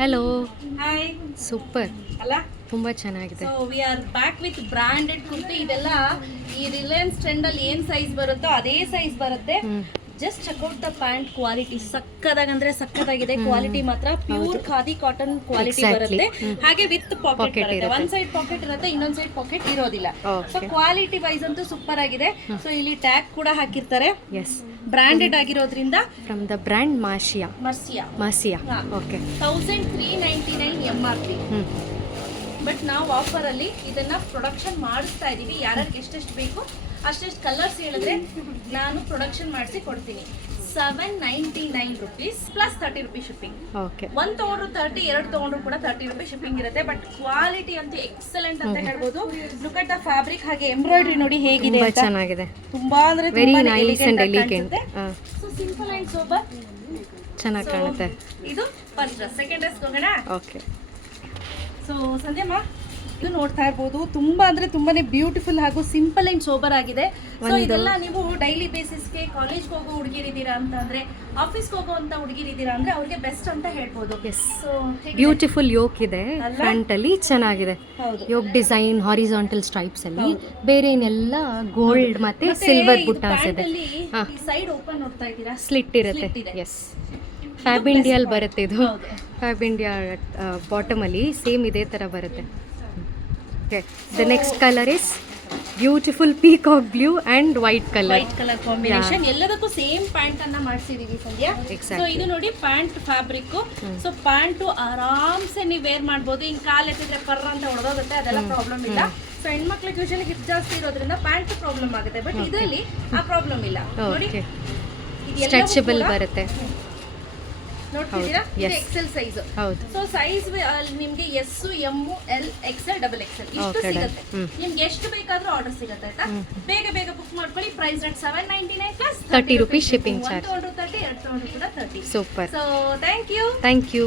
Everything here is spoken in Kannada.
ಹಲೋ, ಹಾಯ್ ಸೂಪರ್, ಅಲ್ಲ ತುಂಬ ಚೆನ್ನಾಗಿದೆ. So we are back with branded kurti. ಇದೆಲ್ಲ ಈ ರಿಲಯನ್ಸ್ ಟ್ರೆಂಡ್ ಅಲ್ಲಿ ಏನ್ ಸೈಜ್ ಬರುತ್ತೋ ಅದೇ ಸೈಜ್ ಬರುತ್ತೆ. Just check out the pant quality ಸಕ್ಕದಾಗಂದ್ರೆ ಸಕ್ಕದಾಗಿದೆ. ಕ್ವಾಲಿಟಿ ಮಾತ್ರ ಪ್ಯೂರ್ ಖಾದಿ ಕಾಟನ್ ಕ್ವಾಲಿಟಿ ಬರುತ್ತೆ. ಹಾಗೆ ವಿತ್ ಪಾಕೆಟ್ ಇರುತ್ತೆ. ಒಂದ್ ಸೈಡ್ ಪಾಕೆಟ್ ಇರುತ್ತೆ, ಇನ್ನೊಂದ್ ಸೈಡ್ ಪಾಕೆಟ್ ಇರೋದಿಲ್ಲ. ಸೊ ಕ್ವಾಲಿಟಿ ವೈಸ್ ಅಂತೂ ಸೂಪರ್ ಆಗಿದೆ. ಸೊ ಇಲ್ಲಿ ಟ್ಯಾಗ್ ಕೂಡ ಹಾಕಿರ್ತಾರೆ. ಎಸ್, ಬ್ರಾಂಡೆಡ್ ಆಗಿರೋದ್ರಿಂದ ಫ್ರಮ್ ದ ಬ್ರ್ಯಾಂಡ್ ಮಾಸಿಯಾ. Okay, 1399 MRP. ಬಟ್ ನಾವು ಆಫರ್ ಅಲ್ಲಿ ಇದನ್ನ ಪ್ರೊಡಕ್ಷನ್ ಮಾಡಿಸ್ತಾ ಇದೀವಿ. ಯಾರಿಗೆ ಎಷ್ಟೆಷ್ಟು ಬೇಕು ಅಷ್ಟೆಷ್ಟು ಕಲರ್ಸ್ ಹೇಳಿದ್ರೆ ನಾನು ಪ್ರೊಡಕ್ಷನ್ ಮಾಡಿಸಿ ಕೊಡ್ತೀನಿ. 799 rupees plus 30 rupees shipping. Okay, ಒಂದ್ ತಗೊಂಡ್ರು 30, ಎರಡು ತಗೊಂಡ್ರು ಕೂಡ 30 rupees ಶಿಪ್ಪಿಂಗ್ ಇರುತ್ತೆ. ಬಟ್ ಕ್ವಾಲಿಟಿ ಅಂತೂ ಎಕ್ಸಲೆಂಟ್ ಅಂತ ಹೇಳ್ಬೋದು. ಲುಕ್ ಅಟ್ ದ ಫ್ಯಾಬ್ರಿಕ್, ಹಾಗೆ ಎಂಬ್ರಾಯ್ಡ್ರಿ ನೋಡಿ ಹೇಗಿದೆ ತುಂಬ ಅಂತ. ಚೆನ್ನಾಗಿದೆ. ತುಂಬಾ ಅಂದ್ರೆ ವೆರಿ ತುಂಬಾನೇ ನೈಸ್ ಅಂಡ್ elegant ಎಲಿಗೆಂಟ್. ಆಗಿ ಕಾಣಿಸುತ್ತೆ. ಸೊ ಸಿಂಪಲ್ ಅಂಡ್ ಸೋಬರ್ ಚೆನ್ನಾಗಿ ಕಾಣುತ್ತೆ. ಇದು ಫಸ್ಟ್ ಡ್ರೆಸ್. ಸೆಕೆಂಡ್ ಡ್ರೆಸ್ ಹೋಗೋಣ. ಓಕೆ, ಸೊ ಸಂಧ್ಯಮ್ಮ, ಇದು ನೋಡ್ತಾ ಇರ್ಬೋದು, ತುಂಬಾ ಅಂದ್ರೆ ತುಂಬಾನೇ ಬ್ಯೂಟಿಫುಲ್ ಹಾಗೂ ಸಿಂಪಲ್ ಅಂಡ್ ಸೋಬರ್ ಆಗಿದೆ. ಸೊ ಇದೆಲ್ಲ ನೀವು ಡೈಲಿ ಬೇಸಿಸ್ಗೆ ಕಾಲೇಜ್ಗೆ ಹೋಗೋ ಹುಡುಗಿರಿದ್ದೀರಾ ಅಂತ ಅಂದ್ರೆ, ಆಫೀಸ್ಗೆ ಹೋಗೋ ಅಂತ ಹುಡುಗಿರಿದ್ದೀರಾ ಅಂದ್ರೆ ಅವ್ರಿಗೆ ಬೆಸ್ಟ್ ಅಂತ ಹೇಳ್ಬೋದು. ಸೊ ಬ್ಯೂಟಿಫುಲ್ ಯೋಕ್ ಇದೆ ಫ್ರಂಟ್ ಅಲ್ಲಿ, ಚೆನ್ನಾಗಿದೆ. ಹೌದು, ಯೋಕ್ ಡಿಸೈನ್ ಹಾರಿಜಾಂಟಲ್ ಸ್ಟ್ರೈಪ್ಸ್ ಅಲ್ಲಿ, ಬೇರೆ ಏನೆಲ್ಲ ಗೋಲ್ಡ್ ಮತ್ತೆ ಸಿಲ್ವರ್ ಬುಟ್ಟಾಸ್ ಇದೆ. ಸೈಡ್ ಓಪನ್ ನೋಡ್ತಾ ಇದ್ದೀರಾ, ಸ್ಲಿಟ್ ಇರುತ್ತೆ. ಎಸ್, ಫ್ಯಾಬ್ ಇಂಡಿಯಲ್ಲಿ ಬರುತ್ತೆ ಇದು. ಫ್ಯಾಬ್ ಇಂಡಿಯಾ ಬಾಟಮ್ ಅಲ್ಲಿ ಸೇಮ್ ಇದೇ ತರ ಬರುತ್ತೆ. Okay, the next colour is beautiful peacock blue and white colour combination. ಎಲ್ಲದಕ್ಕೂ ಸೇಮ್ ಪ್ಯಾಂಟ್ ಅನ್ನ ಮಾಡಿಸಿದೀವಿ ಸಂಧ್ಯಾ. ಸೊ ಇದು ನೋಡಿ ಪ್ಯಾಂಟ್ ಫ್ಯಾಬ್ರಿಕ್. ಸೊ ಪ್ಯಾಂಟ್ ಆರಾಮ್ಸೆ ನೀವು ವೇರ್ ಮಾಡ್ಬೋದು. ಹಿಂಗ್ ಕಾಲ್ ಎತ್ತಿದ್ರೆ ಪರ್ರ ಅಂತ ಹೊಡೆದೋಗುತ್ತೆ, ಅದೆಲ್ಲ ಪ್ರಾಬ್ಲಮ್ ಇಲ್ಲ. ಸೊ ಹೆಣ್ಮಕ್ಳಿಗೆ ಯೂಶಲಿ ಹಿಪ್ ಜಾಸ್ತಿ ಇರೋದ್ರಿಂದ ಪ್ಯಾಂಟ್ ಪ್ರಾಬ್ಲಮ್ ಆಗುತ್ತೆ. ಬಟ್ ಇದರಲ್ಲಿ ಆ ಪ್ರಾಬ್ಲಮ್ ಇಲ್ಲ. ನೋಡಿ, ಸ್ಟ್ರೆಚಬಲ್ ಬರುತ್ತೆ. ನೋಡ್ತಿದ್ದೀರಾ, ಇದು ಎಕ್ಸೆಲ್ ಸೈಜ್. ಹೌದು. ಸೊ ಸೈಜ್ ನಿಮ್ಗೆ S, M, L, XL, double XL ಇಷ್ಟು ಸಿಗುತ್ತೆ. ನಿಮ್ಗೆ ಎಷ್ಟು ಬೇಕಾದ್ರೂ ಆರ್ಡರ್ ಸಿಗುತ್ತೆ ಆಯ್ತಾ. ಬೇಗ ಬೇಗ ಬುಕ್ ಮಾಡ್ಕೊಳ್ಳಿ. Price rate 799 plus 30 rupees shipping charge. 1 30, 2 ಕೂಡ 30. ಸೂಪರ್. So thank you.